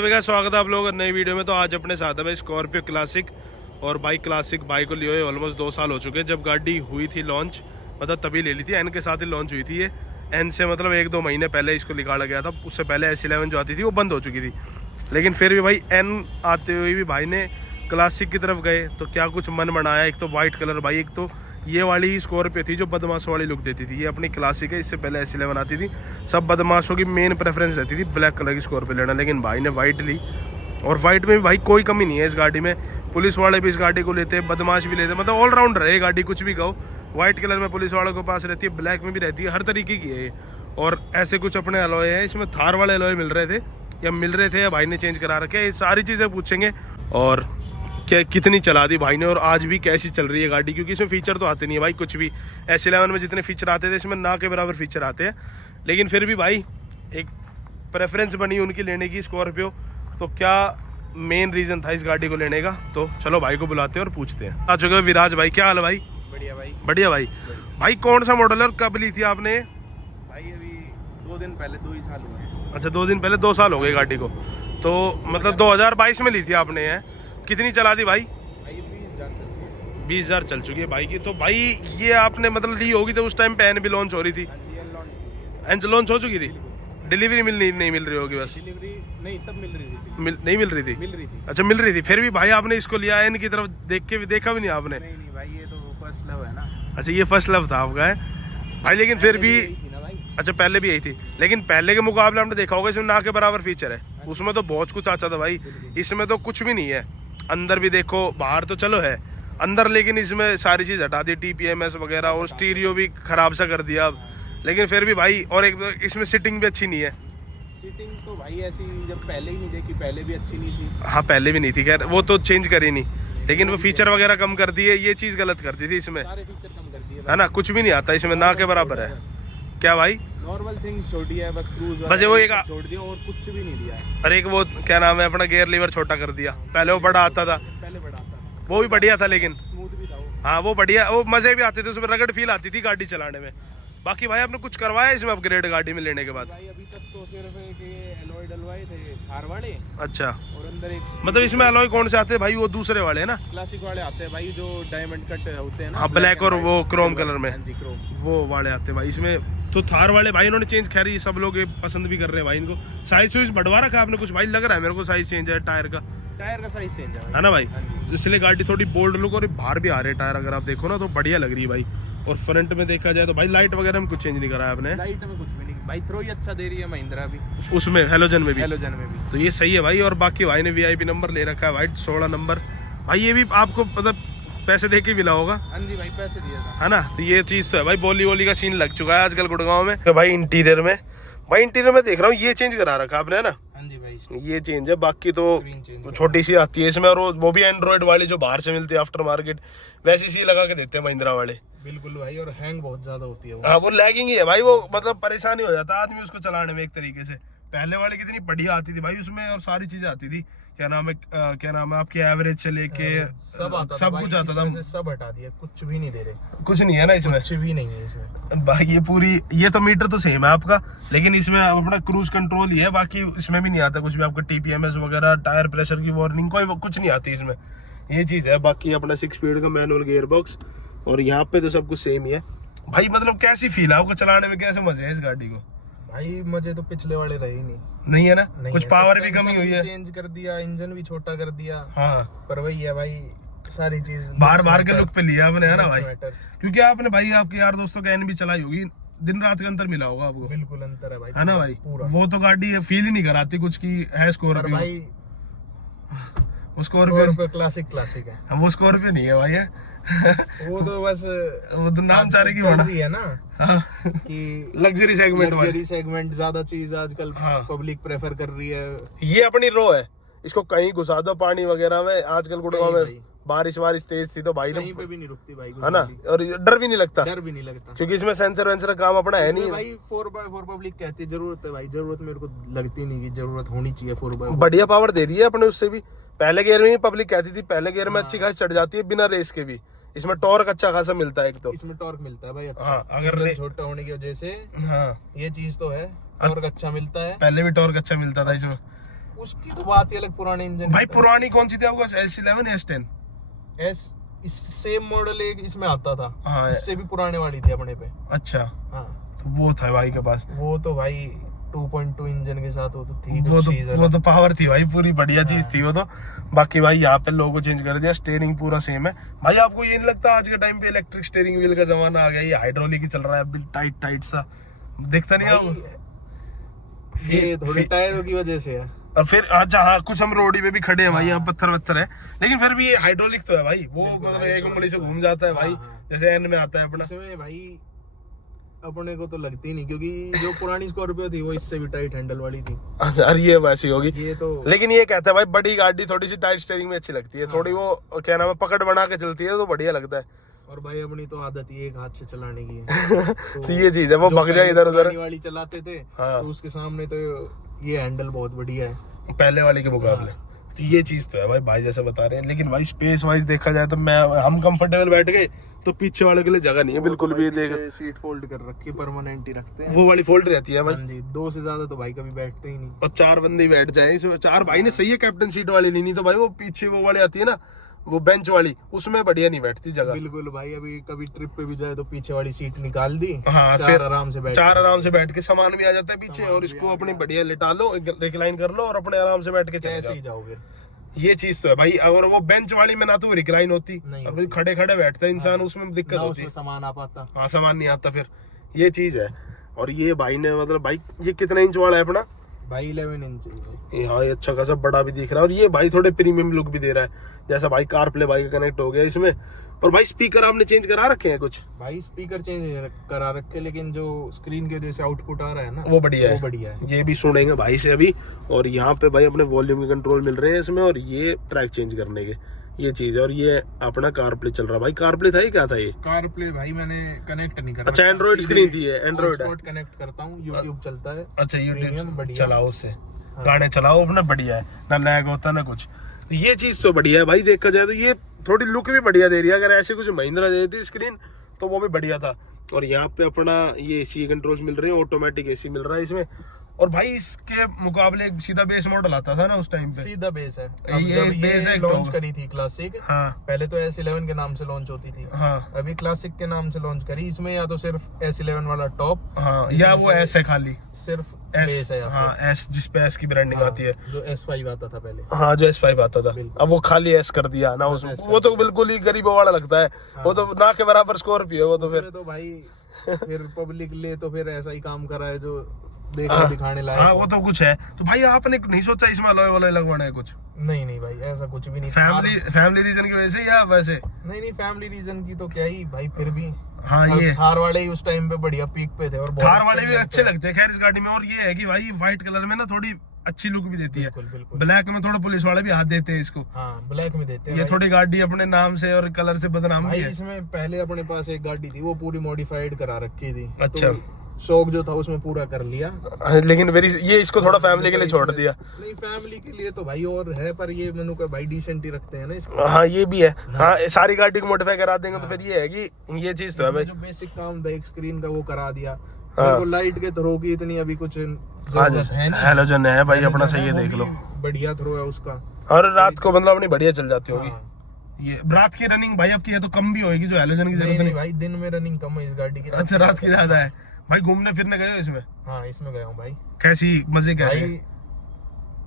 स्वागत है आप लोगों का नई वीडियो में। तो आज अपने साथ है भाई स्कॉर्पियो क्लासिक। और बाइक क्लासिक बाइक को लिए हुए ऑलमोस्ट 2 साल हो चुके हैं। जब गाड़ी हुई थी लॉन्च, मतलब तभी ले ली थी। एन के साथ ही लॉन्च हुई थी ये। एन से मतलब 1-2 महीने पहले इसको निकाला गया था। उससे पहले S11 जो आती थी वो बंद हो चुकी थी। लेकिन फिर भी भाई एन आते हुए भी भाई ने क्लासिक की तरफ गए तो क्या कुछ मन बनाया। एक तो वाइट कलर भाई, एक तो ये वाली स्कॉर्पियो थी जो बदमाशों वाली लुक देती थी। ये अपनी क्लासिक है, इससे पहले S11 आती थी। सब बदमाशों की मेन प्रेफरेंस रहती थी ब्लैक कलर की स्कॉर्पियो लेना, लेकिन भाई ने वाइट ली। और वाइट में भी भाई कोई कमी नहीं है इस गाड़ी में। पुलिस वाले भी इस गाड़ी को लेते हैं, बदमाश भी लेते हैं, मतलब ऑलराउंडर है ये गाड़ी, कुछ भी कहो। वाइट कलर में पुलिस वालों के पास रहती है, ब्लैक में भी रहती है, हर तरीके की है ये। और ऐसे कुछ अपने अलॉय हैं, इसमें थार वाले अलॉय मिल रहे थे या मिल रहे थे या भाई ने चेंज करा रखे हैं। ये सारी चीज़ें पूछेंगे। और क्या कितनी चला दी भाई ने और आज भी कैसी चल रही है गाड़ी, क्योंकि इसमें फीचर तो आते नहीं है भाई कुछ भी। S11 में जितने फीचर आते थे इसमें ना के बराबर फीचर आते हैं। लेकिन फिर भी भाई एक प्रेफरेंस बनी उनकी लेने की स्कॉर्पियो। तो क्या मेन रीज़न था इस गाड़ी को लेने का, तो चलो भाई को बुलाते हैं और पूछते हैं। आ चुके विराज भाई, क्या हाल है भाई? बढ़िया भाई। बढ़िया भाई। भाई कौन सा मॉडल है और कब ली थी आपने? भाई अभी 2 दिन पहले, 2 ही साल हुए हैं। अच्छा 2 दिन पहले, 2 साल हो गए गाड़ी को। तो मतलब 2022 में ली थी आपने है? कितनी चला दी भाई? भाई 20,000 चल गई। 20,000 चल चुकी है भाई की। तो भाई ये आपने मतलब ली होगी तो उस टाइम पे एन भी लॉन्च हो रही थी। एन लॉन्च हो चुकी थी, डिलीवरी नहीं मिल रही होगी बस। डिलीवरी नहीं तब मिल रही थी। नहीं मिल रही थी? मिल रही थी। अच्छा मिल रही थी, फिर भी भाई आपने इसको लिया, एन की तरफ देख के भी देखा भी नहीं आपने? नहीं भाई, ये तो फर्स्ट लव है ना। अच्छा ये फर्स्ट लव था आपका है भाई। लेकिन फिर भी अच्छा पहले भी यही थी, लेकिन पहले के मुकाबले आपने देखा होगा इसमें ना के बराबर फीचर है। उसमें तो बहुत कुछ अच्छा था भाई, इसमें तो कुछ भी नहीं है। अंदर भी देखो, बाहर तो चलो है अंदर, लेकिन इसमें सारी चीज़ हटा दी, TPMS वगैरह, और स्टीरियो भी खराब सा कर दिया अब। लेकिन फिर भी भाई, और एक तो इसमें सीटिंग भी अच्छी नहीं है। सीटिंग तो भाई ऐसी जब पहले ही नहीं देखी, पहले भी अच्छी नहीं थी। हाँ पहले भी नहीं थी, खैर वो तो चेंज करी नहीं, लेकिन वो फीचर वगैरह कम कर दिए, ये चीज़ गलत कर दी थी इसमें, सारे फीचर कम कर दिए है ना। कुछ भी नहीं आता इसमें, ना के बराबर है। क्या भाई? नॉर्मल थिंग्स छोड़ दिया है, बस क्रूज बस वो एक छोड़ दिया और कुछ भी नहीं दिया है। और एक वो क्या नाम है अपना, गियर लीवर छोटा कर दिया। पहले वो बड़ा आता था, पहले बड़ा था, वो भी बढ़िया था, लेकिन स्मूथ भी था वो। हाँ वो बढ़िया, वो मजे भी आते थे उसमें, रगड़ फील आती थी गाड़ी चलाने में। बाकी भाई आपने कुछ करवाया इसमें अपग्रेड गाड़ी में लेने के बाद? भाई अभी तक तो सिर्फ एक एलॉय डलवाए थे थार वाले, अच्छा और अंदर एक मतलब इसमें अलॉय कौन से आते हैं भाई? वो दूसरे वाले है ना, क्लासिक वाले आते हैं भाई, जो डायमंड कट होते हैं ना। हाँ ब्लैक और वो क्रोम कलर में, हाँ जी क्रोम, वो वाले आते हैं भाई इसमें। तो थार वाले भाई इन्होंने चेंज, खैर सब लोग ये पसंद भी कर रहे हैं भाई इनको। साइज सुइज बढ़वा रखा है आपने कुछ भाई? लग रहा है मेरे को साइज चेंज है टायर का, टायर का साइज चेंज है ना भाई? हाँ जी। इसलिए गाड़ी थोड़ी बोल्ड लुक, और बाहर भी आ रहे हैं टायर, अगर आप देखो ना तो बढ़िया लग रही है भाई। और फ्रंट में देखा जाए तो भाई लाइट वगैरह में कुछ चेंज नहीं करा है आपने? लाइट में कुछ भी नहीं भाई, थ्रो ही अच्छा दे रही है महिंद्रा भी, उसमें हेलोजन में भी। हेलोजन में भी तो ये सही है भाई। और बाकी भाई ने VIP नंबर ले रखा है भाई, 16 नंबर भाई। ये भी आपको मतलब पैसे दे के मिला होगा, हाँ जी भाई, पैसे दिया था, है ना। तो ये चीज़ तो है भाई, बोली वोली का सीन लग चुका है आजकल गुड़गांव में। तो भाई इंटीरियर में, भाई इंटीरियर में देख रहा हूँ ये चेंज करा रखा आपने, है ना। हाँ जी भाई, ये चेंज है, बाकी तो छोटी सी आती है इसमें। और वो भी एंड्रॉइड वाली जो बाहर से मिलती है आफ्टर मार्केट, वैसी सी लगा के देते हैं महिंद्रा वाले। बिल्कुल भाई, और हैंग बहुत ज्यादा होती है वो। हाँ वो लैगिंग ही है भाई, वो मतलब परेशानी हो जाता है आदमी उसको चलाने में एक तरीके से। पहले वाले कितनी बढ़िया आती थी भाई उसमें, और सारी चीजें आती थी। क्या नाम है आपकी एवरेज से लेके सब आता था, सब कुछ आता था। से सब हटा दिया, कुछ भी नहीं दे रहे, कुछ नहीं है ना इसमें, कुछ भी नहीं है इसमें भाई। ये पूरी, ये तो मीटर तो सेम है आपका, लेकिन इसमें अपना क्रूज कंट्रोल ही है, बाकी इसमें भी नहीं आता कुछ भी आपका। TPMS वगैरह, टायर प्रेशर की वार्निंग, कोई कुछ नहीं आती इसमें, ये चीज है। बाकी अपना 6 स्पीड का मैनुअल गियर बॉक्स, और यहाँ पे तो सब कुछ सेम ही है भाई। मतलब कैसी फील है आपको चलाने में, कैसे मजे है इस गाड़ी को? भाई मजे तो पिछले वाले रहे ही नहीं है ना, नहीं कुछ है। पावर भी कमी हुई है, चेंज कर दिया, इंजन भी छोटा कर दिया, हाँ। पर वही है भाई, सारी चीज बार के लुक पे लिया आपने, है ना भाई? मैटर, क्योंकि आपने भाई आपके यार दोस्तों का एन भी चलाई होगी, दिन रात का अंतर मिला होगा आपको। बिल्कुल अंतर है भाई, है ना भाई? पूरा। वो तो गाड़ी फील ही नहीं कराती कुछ की है स्कॉर्पियो भाई, वो स्कॉर्पियो क्लासिक है वो स्कॉर्पियो नहीं है भाई है। वो तो बस वो तो नाम चाह रही है ना, हाँ। कि लग्जरी सेगमेंट लग्जरी सेगमेंट ज्यादा चीज आजकल हाँ। पब्लिक प्रेफर कर रही है। ये अपनी रो है, इसको कहीं घुसा दो पानी वगैरह में। आजकल गुड़गांव में भाई। बारिश तेज थी तो भाई कहीं पे भी नहीं रुकती भाई, है ना, और डर भी नहीं लगता, डर भी नहीं लगता, क्योंकि इसमें सेंसर वेंसर काम अपना है नहीं। भाई 4x4 पब्लिक कहती है, जरूरत है भाई, जरूरत मेरे को लगती नहीं कि जरूरत होनी चाहिए 4x4। बढ़िया पावर दे रही है अपने उससे भी। पहले गियर में ही पब्लिक कहती थी, पहले गियर में अच्छी खासी चढ़ जाती है बिना रेस के भी। इसमें टॉर्क अच्छा खासा मिलता है, एक तो इसमें टॉर्क मिलता है भाई अच्छा। हाँ, अगर छोटा होने की वजह से हाँ ये चीज तो है, टॉर्क अच्छा मिलता है। पहले भी टॉर्क अच्छा मिलता था इसमें। उसकी तो बात ही अलग, पुराने इंजन भाई पुरानी कौन सी थी आपको, S11 या S10? इस सेम मॉडल एक इसमें आता था। हाँ। इससे भी पुराने वाली थी अपने पे। अच्छा, हाँ तो वो था भाई के पास। वो तो भाई 2.2 इंजन के साथ वो तो थी, वो तो पावर थी भाई, पूरी बढ़िया चीज थी वो तो। बाकी भाई यहाँ पे लोगो चेंज कर दिया, स्टीयरिंग पूरा सेम है। भाई आपको ये नहीं लगता आज के टाइम पे इलेक्ट्रिक स्टीयरिंग व्हील का जमाना आ गया, ये हाइड्रोलिक ही चल रहा है, टाइट टाइट सा दिखता नहीं है? ये थोड़ी टायरों की वजह से है। और फिर अच्छा हाँ, कुछ हम रोडी पे भी खड़े हैं भाई, यहाँ पत्थर वत्थर है, लेकिन फिर भी ये हाइड्रोलिक तो है भाई। वो मतलब एक उंगली से घूम जाता है भाई, जैसे एन में आता है अपना। इसमें भाई अपने को तो लगती नहीं, क्योंकि जो पुरानी स्कॉर्पियो थी वो इससे भी टाइट हैंडल वाली थी। अच्छा, अरे ये वैसी होगी ये तो। लेकिन ये कहता है भाई बड़ी गाड़ी थोड़ी सी टाइट स्टीयरिंग में अच्छी लगती है, थोड़ी वो क्या नाम है, पकड़ बना के चलती है तो बढ़िया लगता है। और भाई अपनी तो आदत ही एक हाथ से चलाने की है। तो ये चीज है, वो भग जाए इधर उधर वाली चलाते थे हाँ। तो उसके सामने तो ये हैंडल बहुत बढ़िया है पहले वाले के मुकाबले। तो ये चीज तो है भाई जैसे बता रहे हैं। लेकिन भाई स्पेस वाइज देखा जाए तो हम कंफर्टेबल बैठ गए, तो पीछे वाले के लिए जगह नहीं है बिल्कुल भी। देख सीट फोल्ड कर रखी, परमानेंट ही रखते हैं, वो वाली फोल्ड रहती है भाई। हाँ जी, 2 से ज्यादा तो भाई कभी बैठते ही नहीं। और 4 बंदे बैठ जाए इसमें, 4 भाई ने सही है, कैप्टन सीट वाली नहीं तो भाई वो पीछे वो वाली आती है ना, वो बेंच वाली, उसमें बढ़िया नहीं बैठती जगह। बिल्कुल भाई, अभी कभी ट्रिप पे भी जाए तो पीछे वाली सीट निकाल दी, हाँ, चार आराम से बैठ के सामान भी आ जाता है पीछे, और इसको अपनी बढ़िया लिटा लो, रिक्लाइन कर लो और अपने आराम से बैठ के चले जाओ फिर। ये चीज तो है भाई। अगर वो बेंच वाली में ना तो रिक्लाइन होती, अभी खड़े खड़े बैठता है इंसान, उसमें दिक्कत होती है, सामान आ पाता। हाँ, सामान नहीं आता फिर, ये चीज है। और ये भाई ने मतलब भाई ये कितने इंच वाला है अपना भाई? 11 इंच। हाँ, ये अच्छा खासा बड़ा भी दिख रहा है, और ये भाई थोड़े प्रीमियम लुक भी दे रहा है, जैसा भाई कार प्ले भाई का कनेक्ट हो गया इसमें। और भाई स्पीकर आपने चेंज करा रखे हैं कुछ? भाई स्पीकर चेंज करा रखे, लेकिन जो स्क्रीन के वजह से आउटपुट आ रहा है ना, वो बढ़िया है। ये भी सुनेंगे भाई से अभी। और यहाँ पे भाई अपने वॉल्यूम के कंट्रोल मिल रहे हैं इसमें, और ये ट्रैक चेंज करने के, ये चीज है। और ये अपना कार प्ले चल रहा है भाई। कार प्ले था ही, क्या था ये? कार प्ले भाई मैंने कनेक्ट नहीं करा। अच्छा, एंड्रॉइड स्क्रीन थी, एंड्रॉइड कनेक्ट करता हूँ, यूट्यूब चलता है। अच्छा, यूट्यूब चलाओ, उससे गाने चलाओ अपना, बढ़िया है, ना लैग होता ना कुछ। तो ये चीज तो बढ़िया है भाई, देखा जाए तो ये थोड़ी लुक भी बढ़िया दे रही है। अगर ऐसे कुछ महिंद्रा दे देती स्क्रीन तो वो भी बढ़िया था। और यहाँ पे अपना ये एसी कंट्रोल्स मिल रहे हैं, ऑटोमेटिक एसी मिल रहा है इसमें। और भाई इसके मुकाबले एक सीधा बेस मॉडल आता था ना उस टाइम पे, सीधा बेस है। ये बेस है, लॉन्च करी थी क्लासिक। हाँ, पहले तो S11 के नाम से लॉन्च होती थी, हाँ, अभी क्लासिक के नाम से लॉन्च करी। इसमें या तो सिर्फ S11 वाला टॉप, हाँ, या वो एस है, खाली सिर्फ बेस है, हाँ, एस, जिसपे एस की ब्रांडिंग आती है, जो S5 आता था पहले। हाँ, जो S5 आता था, अब वो खाली एस कर दिया ना उसमें। वो तो बिल्कुल ही गरीबों वाला लगता है, वो तो ना के बराबर स्कॉर्पियो है वो तो। फिर तो भाई फिर पब्लिक ले तो फिर ऐसा ही काम करा है जो दिखाने लायक। हाँ, वो तो कुछ है। तो भाई आपने नहीं सोचा इसमें अलॉय वाला लगवाना है कुछ? नहीं भाई, ऐसा कुछ भी नहीं। फैमिली रीजन की वजह से या वैसे? नहीं, फैमिली रीजन की तो क्या ही भाई, फिर भी हाँ, ये थार वाले ही उस टाइम पे बढ़िया पीक पे थे, और थार वाले भी अच्छे लगते हैं खैर इस गाड़ी में। और ये है कि भाई व्हाइट कलर में ना थोड़ी अच्छी लुक भी देती है। बिल्कुल। ब्लैक में थोड़ा पुलिस वाले भी हाथ देते हैं इसको। हाँ, ब्लैक में देते हैं। ये थोड़ी गाड़ी अपने नाम से और कलर से बदनाम भाई है। इसमें पहले अपने पास एक गाड़ी थी, वो पूरी मॉडिफाइड करा रखी थी। अच्छा, तो शौक जो था उसमें पूरा कर लिया, लेकिन फिर ये इसको थोड़ा फैमिली के लिए छोड़ दिया। नहीं, फैमिली के लिए तो भाई और है, पर ये मैंने कहा भाई डिसेंट ही रखते हैं ना इसको। हाँ, ये भी है। हाँ, सारी गाड़ी को मॉडिफाई करा देंगे तो फिर ये है कि ये चीज तो है भाई। जो बेसिक काम था एक स्क्रीन का वो करा दिया। हाँ। लाइट के थ्रो की इतनी अभी कुछ हैलोजन है भाई अपना, सही है, देख लो, बढ़िया थ्रो है उसका। और रात को मतलब अपनी बढ़िया चल जाती होगी। ये रात की रनिंग भाई आपकी है तो कम भी होगी, जो हैलोजन की जरूरत नहीं भाई, दिन में रनिंग कम है इस गाड़ी की। अच्छा, रात की ज्यादा है भाई। घूमने फिरने गए हो इसमें? हाँ, इसमें गया हूँ भाई। कैसी मजे क्या भाई?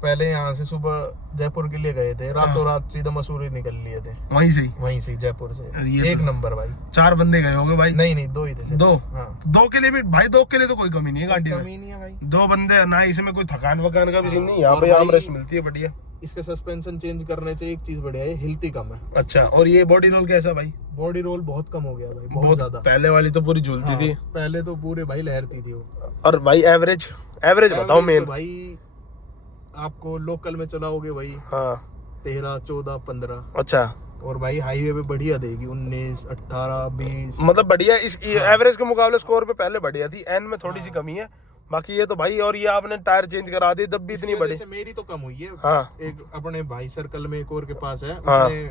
पहले यहाँ से सुबह जयपुर के लिए गए थे, रातों रात सीधा मसूरी निकल लिए थे, वहीं से जयपुर से। एक नंबर भाई। 4 बंदे गए होंगे भाई? नहीं, 2 ही थे। 2? हाँ। 2 के लिए भी भाई, 2 के लिए तो कोई कमी नहीं है गाड़ी में, कमी नहीं है भाई। 2 बंदे ना, इसमें कोई थकान वकान का भी सीन नहीं। यहाँ पे आर्म रेस्ट मिलती है बढ़िया। इसके सस्पेंशन चेंज करने से एक चीज बढ़िया है, हिलती कम है। अच्छा, और ये बॉडी रोल कैसा भाई? बॉडी रोल बहुत कम हो गया भाई, बहुत ज्यादा। पहले वाली तो पूरी झूलती थी। पहले तो पूरे भाई लहरती थी वो। और भाई एवरेज बताओ मेन भाई। आपको लोकल में चलाओगे भाई, हाँ, 13, 14, 15। अच्छा, और भाई हाईवे पे बढ़िया देगी 19, 18, 20, मतलब बढ़िया। इस एवरेज के मुकाबले स्कोर पे पहले बढ़िया थी, एन में थोड़ी सी कमी है। बाकी ये तो भाई, और ये आपने टायर चेंज करा दी, तब भी इतनी बड़ी। मेरी तो कम हुई है। हाँ, एक अपने भाई सर्कल में एक और के पास है, उसने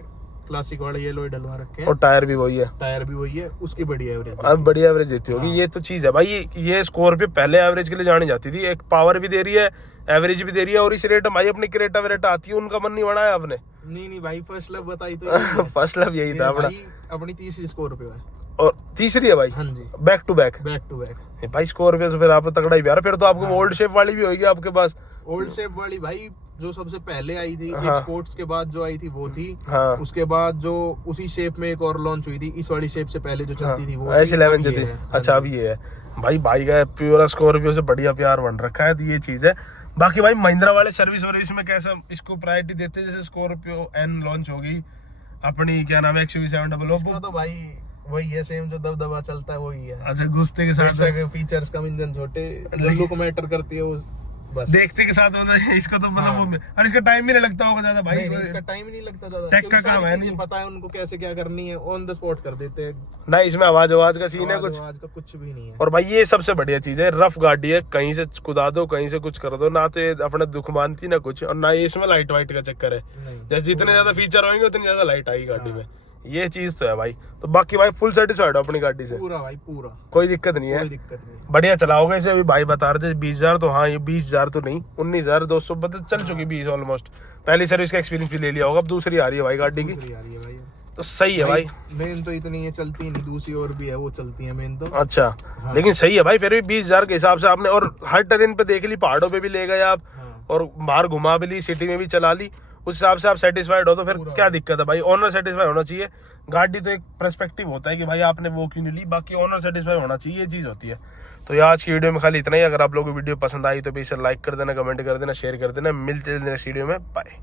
क्लासिक वाले ये लोहे डलवा रखे हैं, और टायर भी वही है, उसकी बढ़िया एवरेज, अब बढ़िया एवरेज देती होगी। ये तो चीज है भाई। ये स्कॉर्पियो पहले एवरेज के लिए जानी जाती थी, एक पावर भी दे रही है, एवरेज भी दे रही है। और इस रेट में भाई अपनी क्रेटा वेरेटा आती है, उनका मन नहीं बढ़ाया आपने? नहीं भाई, फर्स्ट लव बताई तो फर्स्ट लव यही था अपना। अपनी तीसरी स्कॉर्पियो है। और तीसरी है भाई? हाँ जी, बैक टू बैक भाई स्कॉर्पियो से फिर आप तगड़ा ही प्यार। फिर तो आपको ओल्ड शेप वाली भी होगी आपके पास? ओल्ड शेप वाली भाई जो सबसे पहले आई थी, हाँ। एक्सपोर्ट्स के बाद जो आई थी वो थी। हाँ। उसके बाद जो उसी शेप में एक और लॉन्च हुई थी, इस वाली शेप से पहले जो चलती थी वो S11 जो थी। अच्छा अभी ये है भाई, बाइक है प्योर स्कॉर्पियो से बढ़िया प्यार बन रखा है, तो ये चीज है। बाकी भाई महिंद्रा वाले सर्विस वर्विस में कैसा इसको प्रायोरिटी देते हैं? जैसे स्कॉर्पियो एन लॉन्च हो गई अपनी, क्या नाम है, XUV700, तो भाई वही है, सेम जो दबदबा चलता है वही है। अच्छा गुस्ते के साथ फीचर्स कम, इंजन छोटे, लुक मैटर करती है वो बस। देखते के साथ मतलब इसको तो मतलब वो और इसका टाइम भी नहीं लगता होगा ज्यादा भाई? नहीं, इसका टाइम नहीं लगता ज्यादा, टेक का काम है, नहीं पता है उनको कैसे क्या करनी है, ऑन द स्पॉट कर देते हैं। ना इसमें आवाज का सीन है कुछ? आवाज का कुछ भी नहीं है। और भाई ये सबसे बढ़िया चीज है, रफ गाड़ी है, कहीं से कुदा दो कहीं से कुछ कर दो ना, तो ये अपना दुख मानती ना कुछ, और ना ये इसमें लाइट वाइट का चक्कर है। जैसे जितने ज्यादा फीचर होंगे उतनी ज्यादा लाइट आएगी गाड़ी में, ये चीज तो है भाई। तो बाकी भाई फुल सेटिस्फाइड हो अपनी गाड़ी से? पूरा भाई पूरा, कोई दिक्कत नहीं है? कोई दिक्कत नहीं। बढ़िया चलाओगे इसे? अभी भाई बता रहे थे 20,000, तो हाँ ये 20,000 तो नहीं, 19,200 मतलब चल चुकी 20 ऑलमोस्ट। पहली सर्विस का एक्सपीरियंस भी ले लिया होगा, अब दूसरी आ रही है भाई गाड़ी की, दूसरी आ रही है भाई। तो सही है भाई। मेन तो इतनी ये चलती नहीं, दूसरी और भी है वो चलती है मेन तो। अच्छा हाँ। लेकिन सही है भाई, फिर भी 20,000 के हिसाब से आपने, और हर टेरेन पे देख ली, पहाड़ों पे भी ले गए आप, और बाहर घुमा भी ली, सिटी में भी चला ली, उस हिसाब से आप सेटिस्फाइड हो, तो फिर क्या दिक्कत है भाई? ओनर सेटिस्फाई होना चाहिए। गाड़ी तो एक पर्सपेक्टिव होता है कि भाई आपने वो क्यों नहीं ली, बाकी ओनर सेटिस्फाई होना चाहिए, ये चीज होती है। तो ये आज की वीडियो में खाली इतना ही। अगर आप लोगों को वीडियो पसंद आई तो भी इसे लाइक कर देना, कमेंट कर देना, शेयर कर देना। मिलते हैं नेक्स्ट वीडियो में, बाय।